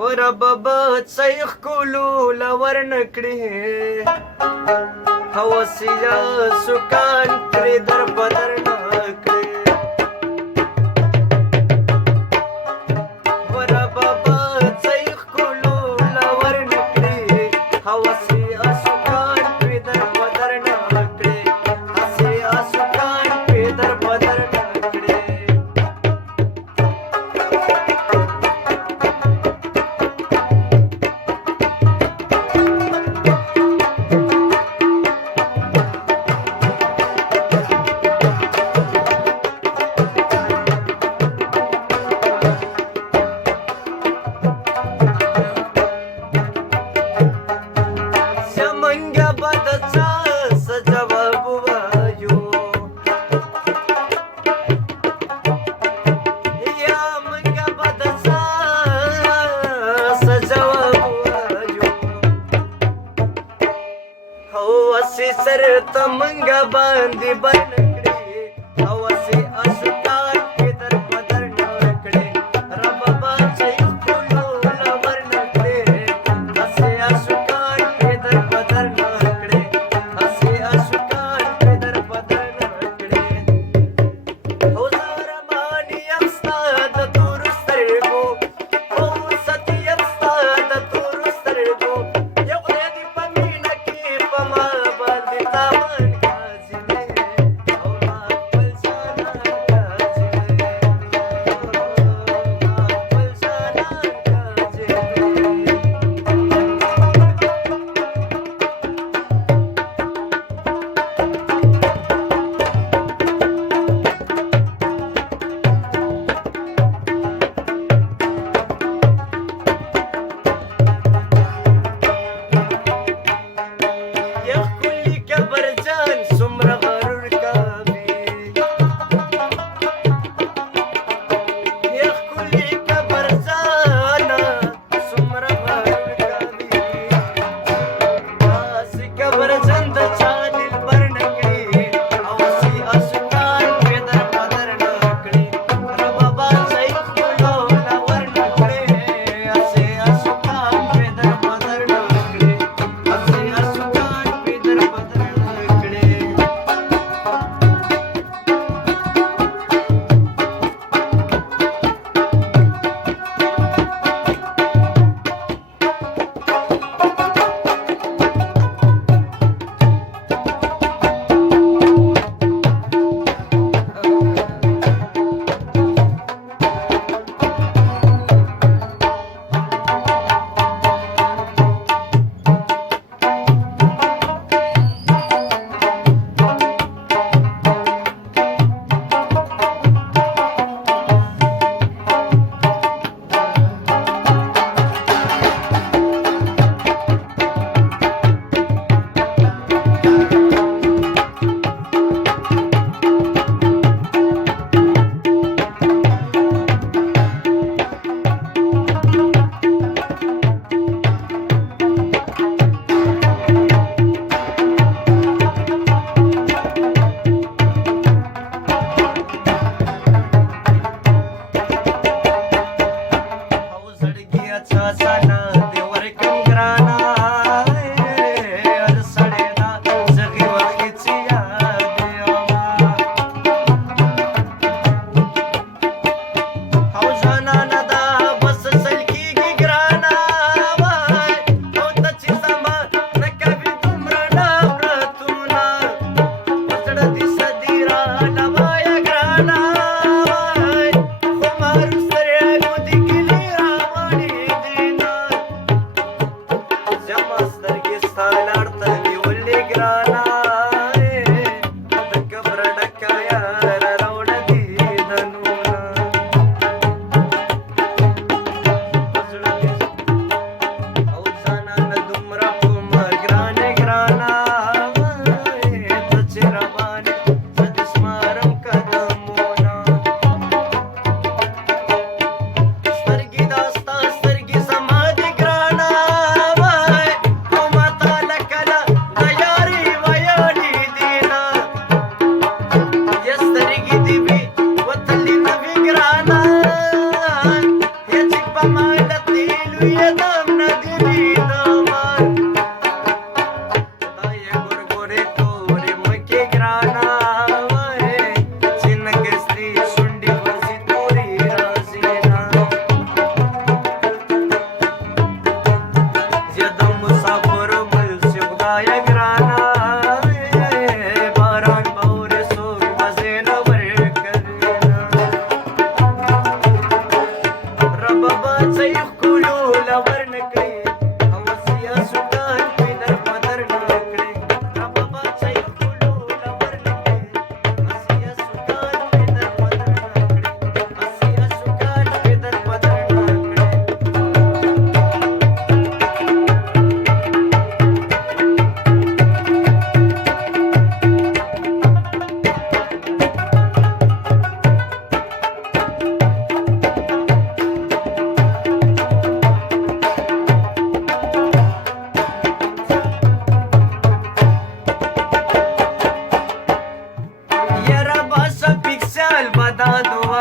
وربابات سيخكلوا لورنكړي هوسیا سکان پر در بدر نکړي وربابات سيخكلوا لورنکړي هوسیا سکان پر در بدر نکړي هوسیا سکان پر در بدر نکړي सर तमंगा बांधी बनकड़ी हवसे असुकार के दर बदर नकड़े रबबा चयुकुलो लवर नकड़े हसे असुकार के दर बदर नकड़े हसे असुकार के दर बदर नकड़े हो जरमानी अस्ताद तुरुस्तरगो हो सती अस्ताद तुरुस्तरगो यगदी पमीना की पमा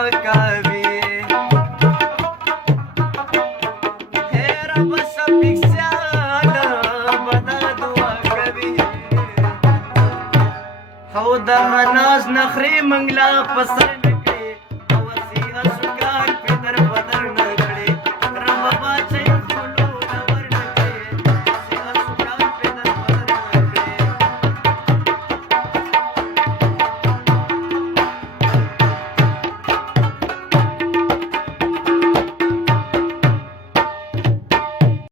پکاوي هر بس پکساله بدا دعا کوي او د ناز نخري منګلا پسر